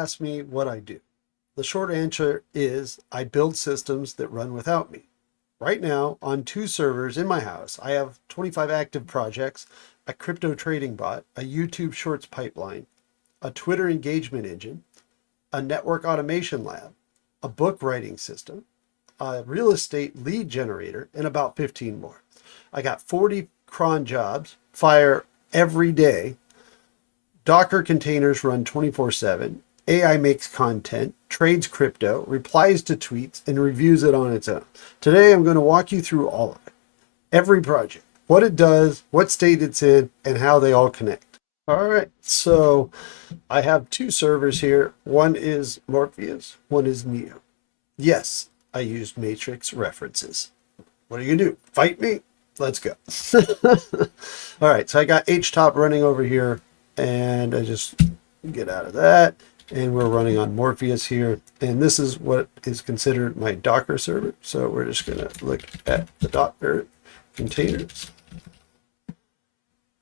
ask me what I do. The short answer is I build systems that run without me. Right now, on 2 servers in my house, I have 25 active projects, a crypto trading bot, a YouTube Shorts pipeline, a Twitter engagement engine, a network automation lab, a book writing system, a real estate lead generator, and about 15 more. I got 40 cron jobs, fire every day. Docker containers run 24/7. AI makes content, trades crypto, replies to tweets, and reviews it on its own. Today, I'm going to walk you through all of it. Every project, what it does, what state it's in, and how they all connect. All right, so I have 2 servers here. One is Morpheus, one is Neo. Yes, I used matrix references. What are you gonna do? Fight me? Let's go. All right, so I got HTOP running over here, and I just get out of that, and we're running on Morpheus here, and this is what is considered my Docker server. So we're just gonna look at the Docker containers,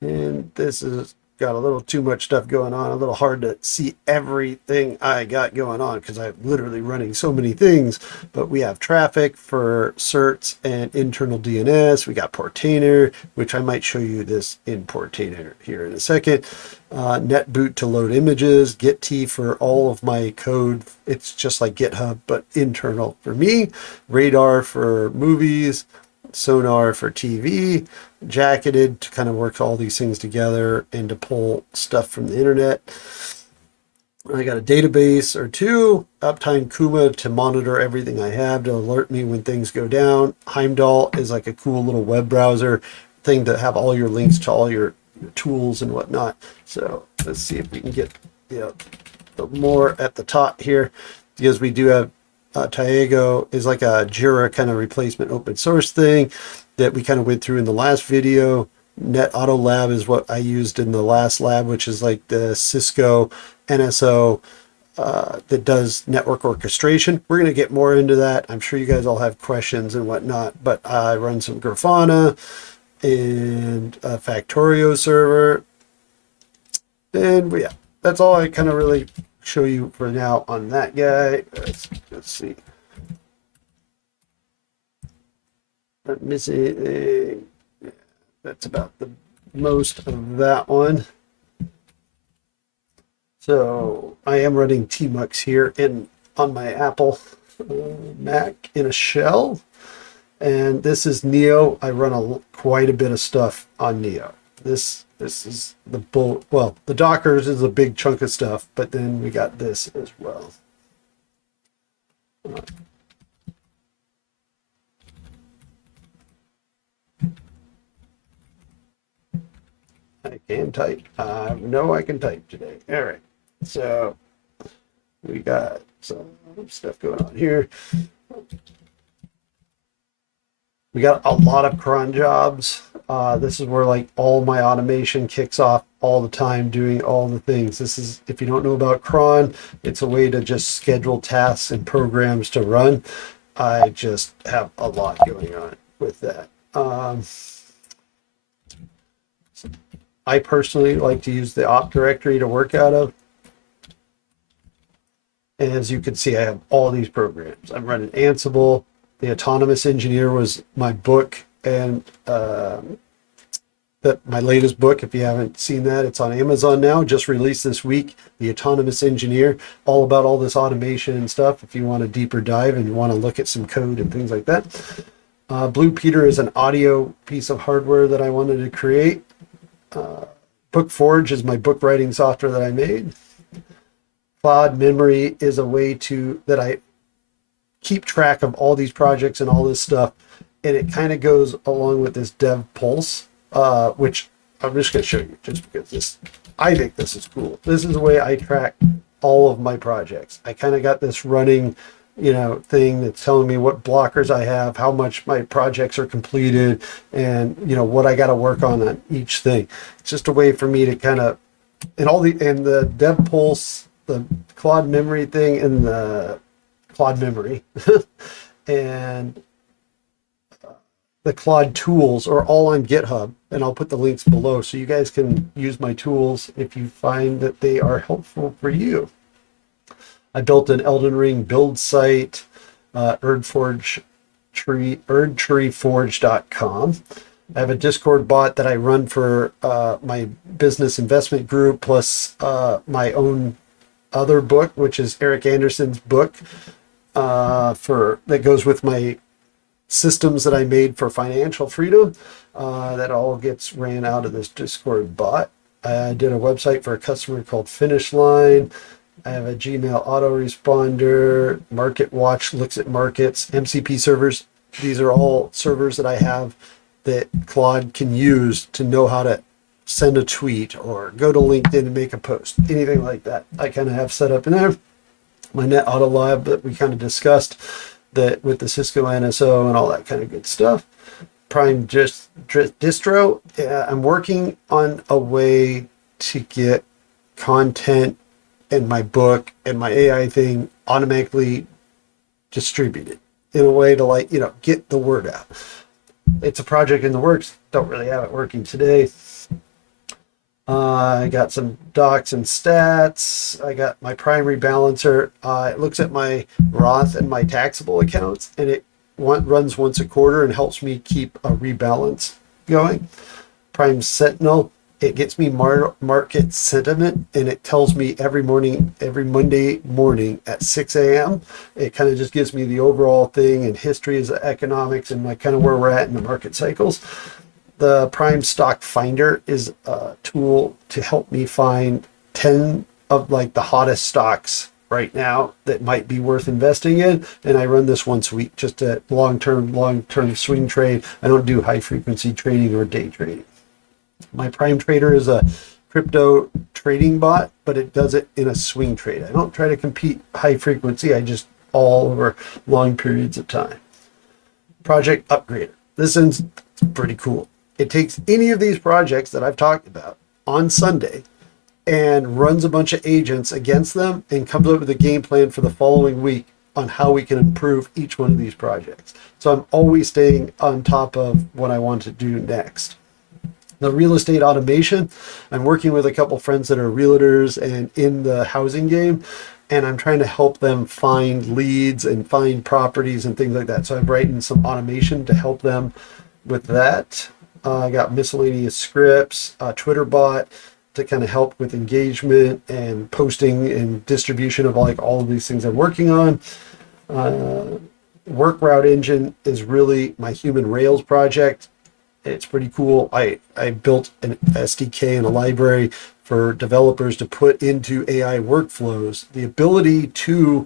and this is got a little too much stuff going on, a little hard to see everything I got going on because I'm literally running so many things. But we have traffic for certs and internal DNS. We got Portainer, which I might show you this in Portainer here in a second. NetBoot to load images, Git for all of my code. It's just like GitHub, but internal for me. Radar for movies, Sonar for TV, Jacketed to kind of work all these things together and to pull stuff from the internet. I got a database or 2, Uptime Kuma to monitor everything I have to alert me when things go down. Heimdall is like a cool little web browser thing to have all your links to all your tools and whatnot. So let's see if we can get more at the top here, because we do have Tiago is like a Jira kind of replacement open source thing that we kind of went through in the last video. Net Auto Lab is what I used in the last lab, which is like the Cisco NSO that does network orchestration. We're going to get more into that. I'm sure you guys all have questions and whatnot, but I run some Grafana and a Factorio server. And yeah, that's all I kind of really show you for now on that guy. Let's see. Not missing anything. Yeah, that's about the most of that one. So I am running tmux here on my Apple Mac in a shell, and this is Neo. I run quite a bit of stuff on Neo. This is the the Dockers is a big chunk of stuff, but then we got this as well. I can type. I know I can type today. All right. So we got some stuff going on here. We got a lot of cron jobs. This is where like all my automation kicks off all the time, doing all the things. This is, if you don't know about cron, it's a way to just schedule tasks and programs to run. I just have a lot going on with that. I personally like to use the op directory to work out of. And as you can see, I have all these programs. I'm running Ansible. The Autonomous Engineer was my book, and that my latest book, if you haven't seen that, it's on Amazon now, just released this week. The Autonomous Engineer, all about all this automation and stuff, if you want a deeper dive and you want to look at some code and things like that. Blue Peter is an audio piece of hardware that I wanted to create. BookForge is my book writing software that I made. Cloud Memory is a way that I keep track of all these projects and all this stuff, and it kind of goes along with this Dev.to, which I'm just going to show you just because I think this is cool. This is the way I track all of my projects. I kind of got this running, thing that's telling me what blockers I have, how much my projects are completed, and what I got to work on each thing. It's just a way for me to kind of, and the DevPulse, the Cloud Memory thing, and the Cloud Memory and the Claude tools are all on GitHub, and I'll put the links below so you guys can use my tools if you find that they are helpful for you. I built an Elden Ring build site, erdtreeforge.com. I have a Discord bot that I run for my business investment group, plus my own other book, which is Erik Anderson's book for that goes with my systems that I made for financial freedom. That all gets ran out of this Discord bot. I did a website for a customer called Finish Line. I have a Gmail autoresponder. Market Watch looks at markets. MCP servers. These are all servers that I have that Claude can use to know how to send a tweet or go to LinkedIn and make a post, anything like that. I kind of have set up in there. My Net Auto Lab that we kind of discussed that with the Cisco NSO and all that kind of good stuff. Prime distro. Yeah, I'm working on a way to get content and my book and my AI thing automatically distributed in a way to, like, get the word out. It's a project in the works. Don't really have it working today. I got some docs and stats. I got my primary balancer. It looks at my Roth and my taxable accounts, and it runs once a quarter and helps me keep a rebalance going. Prime Sentinel, it gets me market sentiment, and it tells me every Monday morning at 6 a.m. It kind of just gives me the overall thing and history of economics and like kind of where we're at in the market cycles. The Prime Stock Finder is a tool to help me find 10 of like the hottest stocks right now that might be worth investing in. And I run this once a week, just a long-term swing trade. I don't do high frequency trading or day trading. My Prime Trader is a crypto trading bot, but it does it in a swing trade. I don't try to compete high frequency. I just all over long periods of time. Project Upgrader. This is pretty cool. It takes any of these projects that I've talked about on Sunday and runs a bunch of agents against them and comes up with a game plan for the following week on how we can improve each one of these projects. So I'm always staying on top of what I want to do next. The real estate automation, I'm working with a couple friends that are realtors and in the housing game, and I'm trying to help them find leads and find properties and things like that. So I'm writing some automation to help them with that. I got miscellaneous scripts, Twitter bot to kind of help with engagement and posting and distribution of like all of these things I'm working on. Work route engine is really my human Rails project. It's pretty cool. I built an SDK and a library for developers to put into AI workflows, the ability to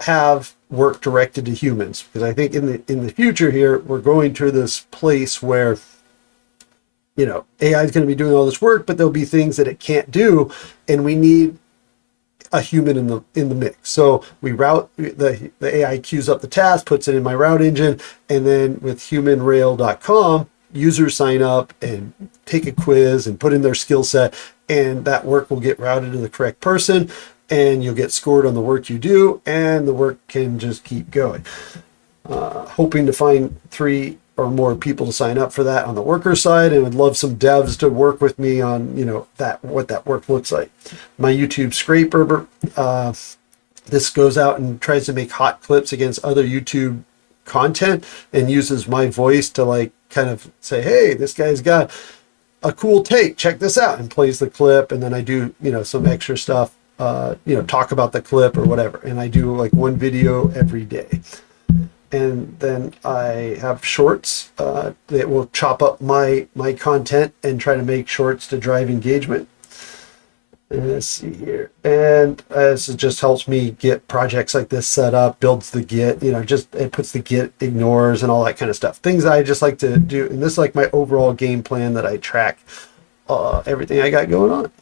have work directed to humans, because I think in the future here we're going to this place where AI is going to be doing all this work, but there'll be things that it can't do, and we need a human in the mix. So we route the AI queues up the task, puts it in my route engine, and then with humanrail.com, users sign up and take a quiz and put in their skill set, and that work will get routed to the correct person, and you'll get scored on the work you do, and the work can just keep going. Hoping to find 3 or more people to sign up for that on the worker side, and would love some devs to work with me on what that work looks like. My YouTube scraper, this goes out and tries to make hot clips against other YouTube content and uses my voice to like kind of say, hey, this guy's got a cool take, check this out, and plays the clip, and then I do some extra stuff, talk about the clip or whatever, and I do like one video every day. And then I have shorts that will chop up my content and try to make shorts to drive engagement. And let's see here. And this just helps me get projects like this set up, builds the Git, it puts the Git ignores and all that kind of stuff. Things I just like to do. And this is like my overall game plan that I track everything I got going on.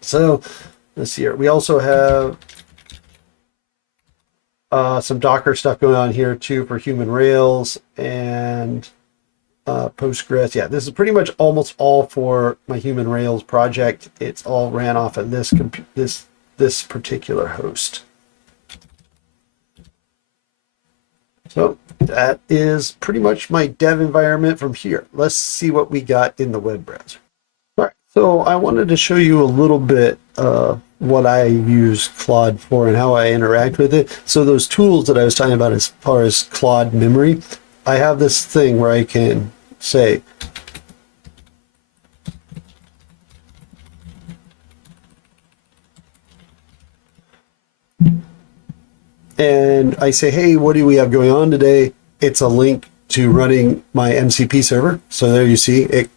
So let's see here. We also have some Docker stuff going on here too for human Rails and Postgres. Yeah, this is pretty much almost all for my human Rails project. It's all ran off of this particular host. So that is pretty much my dev environment from here. Let's see what we got in the web browser. All right, so I wanted to show you a little bit what I use Claude for and how I interact with it. So those tools that I was talking about as far as Claude memory, I have this thing where I can say, and I say, hey, what do we have going on today? It's a link to running my MCP server. So there you see it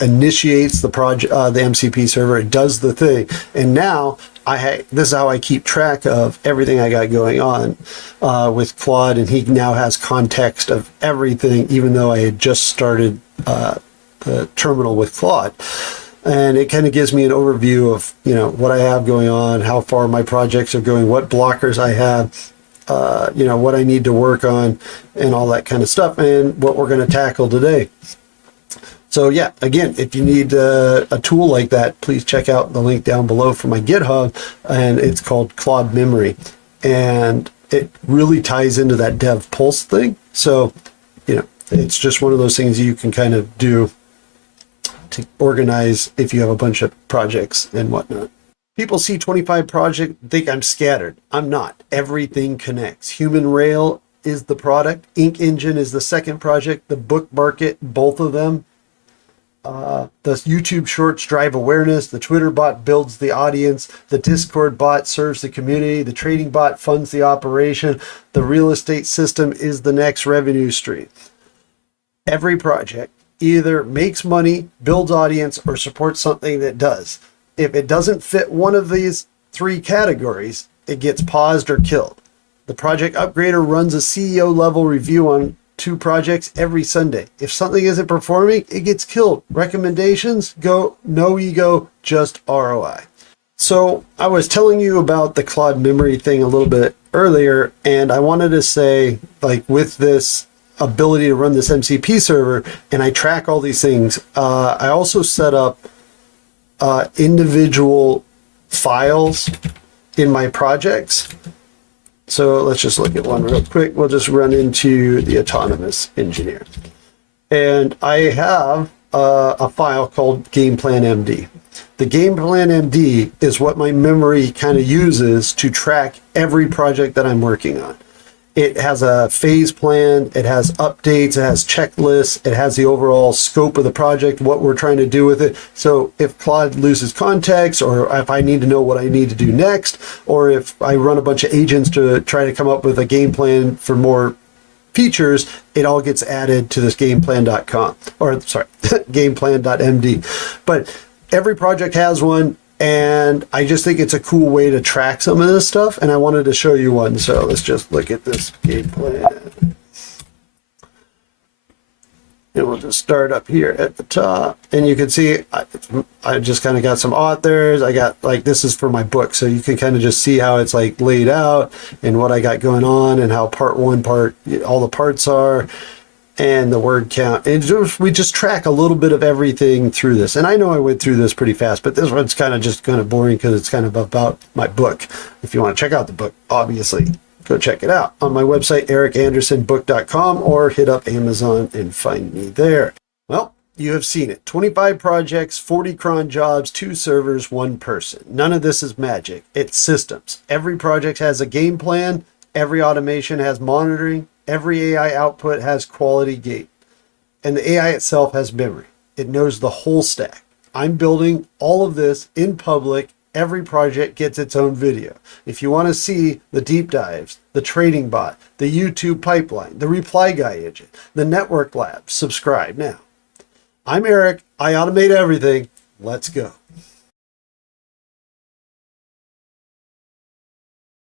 initiates the project, the MCP server. It does the thing, and now this is how I keep track of everything I got going on with Claude. And he now has context of everything, even though I had just started the terminal with Claude. And it kind of gives me an overview of what I have going on, how far my projects are going, what blockers I have. What I need to work on and all that kind of stuff, and what we're going to tackle today. So yeah, again, if you need a tool like that, please check out the link down below for my GitHub, and it's called Claude Memory, and it really ties into that Dev Pulse thing. So, it's just one of those things you can kind of do to organize if you have a bunch of projects and whatnot. People see 25 projects, think I'm scattered. I'm not. Everything connects. Human Rail is the product. Ink Engine is the second project. The Book Market, both of them. The YouTube Shorts drive awareness. The Twitter bot builds the audience. The Discord bot serves the community. The trading bot funds the operation. The real estate system is the next revenue stream. Every project either makes money, builds audience, or supports something that does. If it doesn't fit one of these three categories, it gets paused or killed. The Project Upgrader runs a CEO level review on 2 projects every Sunday. If something isn't performing, it gets killed. Recommendations go no ego, just ROI. So I was telling you about the Claude memory thing a little bit earlier, and I wanted to say, like, with this ability to run this MCP server, and I track all these things, I also set up individual files in my projects. So let's just look at one real quick. We'll just run into the Autonomous Engineer. And I have a file called Game Plan MD. The Game Plan MD is what my memory kind of uses to track every project that I'm working on. It has a phase plan, it has updates, it has checklists, it has the overall scope of the project, what we're trying to do with it. So if Claude loses context, or if I need to know what I need to do next, or if I run a bunch of agents to try to come up with a game plan for more features, it all gets added to this gameplan.com, or sorry, gameplan.md. But every project has one. And I just think it's a cool way to track some of this stuff, and I wanted to show you one. So let's just look at this game plan. And we'll just start up here at the top. And you can see I just kind of got some authors. I got, like, this is for my book. So you can kind of just see how it's like laid out and what I got going on and how all the parts are. And the word count, and we just track a little bit of everything through this. And I know I went through this pretty fast, but this one's kind of boring because it's kind of about my book. If you want to check out the book, obviously go check it out on my website, erikandersonbook.com, or hit up Amazon and find me there. Well, you have seen it. 25 projects, 40 cron jobs, 2 servers, 1 person. None of this is magic. It's systems. Every project has a game plan. Every automation has monitoring. Every AI output has quality gate, and the AI itself has memory. It knows the whole stack. I'm building all of this in public. Every project gets its own video. If you want to see the deep dives, the trading bot, the YouTube pipeline, the reply guy engine, the network lab, subscribe now. I'm Eric. I automate everything. Let's go.